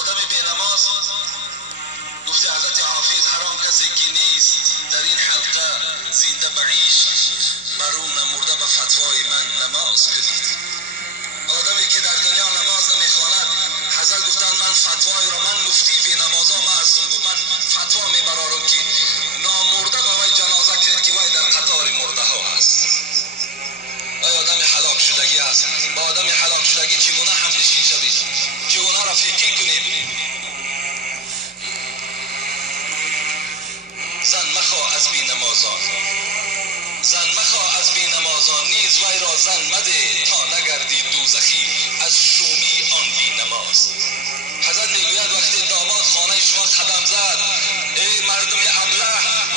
آدم بینماز گفته حضرت حافظ هر آن کسی که نیست در این حلقه زنده بعیش بر او نمرده به فتوای من نماز کنید. آدمی که در دنیا نماز نمیخواند، حضرت گفتن من فتوای را، من مفتی بی نمازا ما هستم، من فتوا میبرارم که نامرده به وی جنازه کنید که وی در قطار مرده ها هست. وی آدم هلاک شدگی است. با آدم هلاک شدگی چگونه همنشین شوید، چگونه رفیقی کنید. زن مخواه از بی نمازان، زن مخواه از بی نمازان، نیز وی را زن مده تا نگردی دوزخی از شومی آن بی نماز. حضرت میگوید وقتی داماد خانه شما قدم زد، ای مردم ابله،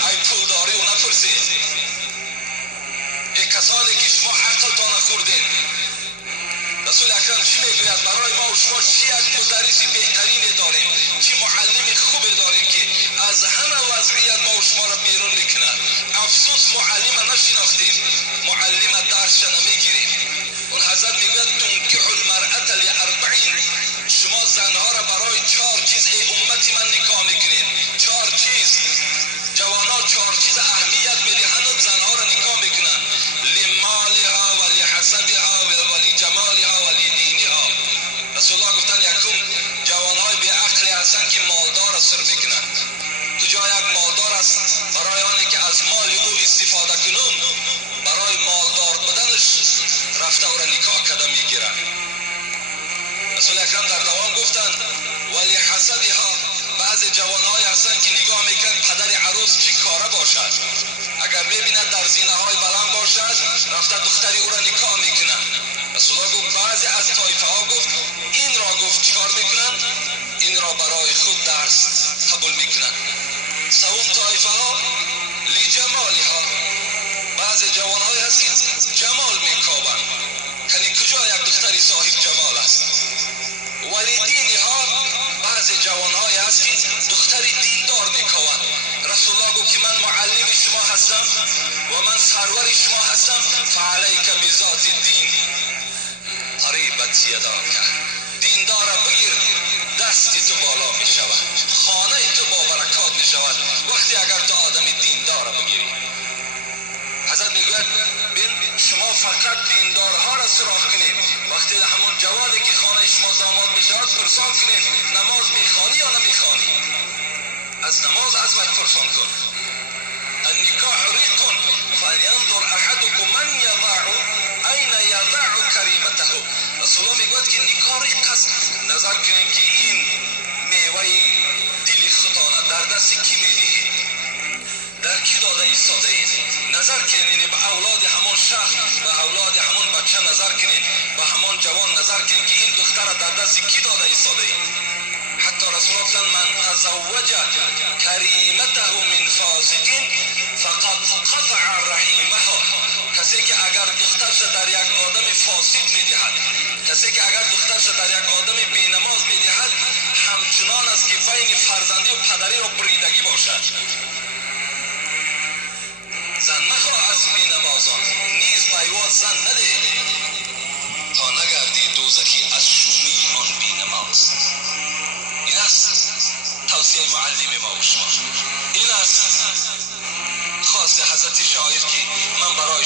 ای پولداری و نپرسید، ای کسانی که شما عقلتان خوردین. رسول اکرم چی میگوید؟ برای ما و شما چی یک مدرس بهترین داریم، چی معلم خوب داریم که از همه وضعیت ما و شما را بیرون میکنه. افسوس معلم نشناختیم، معلم درس نمیگیریم. اون حضرت میگوید تنکح المرأة لاربعین، شما زنها را برای 4 چیز ای امتی من نکاح میکنید. 4 چیز جوانا 4 چیز اهمیت میدهند، زنها را نکاح میکنند. لمالها و لحسبها و لجمالها و لدینها. رسول الله گفتن یکم جوانهای بی عقلی هستند که مالدار را سر میکنند. تو جا یک مالدار است، برای آنی که از مال او استفاده کنم، برای مالدار بودنش رفته او را نکاح کرده میگیرند. رسول اکرم در دوام گفتند ولی حسبها، بعضی جوانهای هستند که نگاه میکنند پدر عروس چی کاره باشد، اگر ببیند در زینه های بلند باشد رفته دختری او را نکاح میکنند. رسول الله گفت بعضی از طایفه ها گفت این را گفت چیکار میکنند؟ این را برای خود درس قبول میکنند. سوم طایفه ها لجمالها، بعضی جوانهای هست که جمال میکابند، یعنی کجا یک دختری صاحب جمال است. ولی دینها، بعضی جوانهای هست که دختر دیندار میکوند. رسول الله گفت که من معلم شما هستم و من سرور شما هستم، فعلیک بذات الدین قریبت یداک، دیندار بگیر دستی تو بالا می شود، خانه تو با برکات می شود وقتی اگر تو آدم دیندار بگیری. حضرت میگوید بین شما فقط دیندارها را سراغ کنید. وقتی همون جوانی که خانه شما داماد می شود پرسان کنید نماز میخوانی یا نمیخوانی، از نماز از وقت پرسان کن. النکاح ریق فلینظر احدکم من یضع این یضع کریمته. رسول الله میگوید که نکاح ریق است. نظر کنید که این میوه دل خودتان در دست کی میدهید، در کی داده ایستاده اید. نظر کنید به اولاد همون شخص، به اولاد همون بچه نظر کنید، به همون جوان نظر کنید که این دختر در دست کی داده ایستاده اید. حتی رسول الله من تزوج کریمته من فاسق فقط قطع رحیمها، کسی که اگر دخترش در یک آدم فاسق میدهد، کسی که اگر دخترش در یک آدم بینماز میدهد، همچنان است که بین فرزندی و پدری را بریدگی باشد. زن مخواه از بینمازان، نیز بیوات زن نده تا نگردی دوزخی از شومی آن بینماز. این است توصیه معلم ما و شما. این است خاص حضرت شاعر که من برای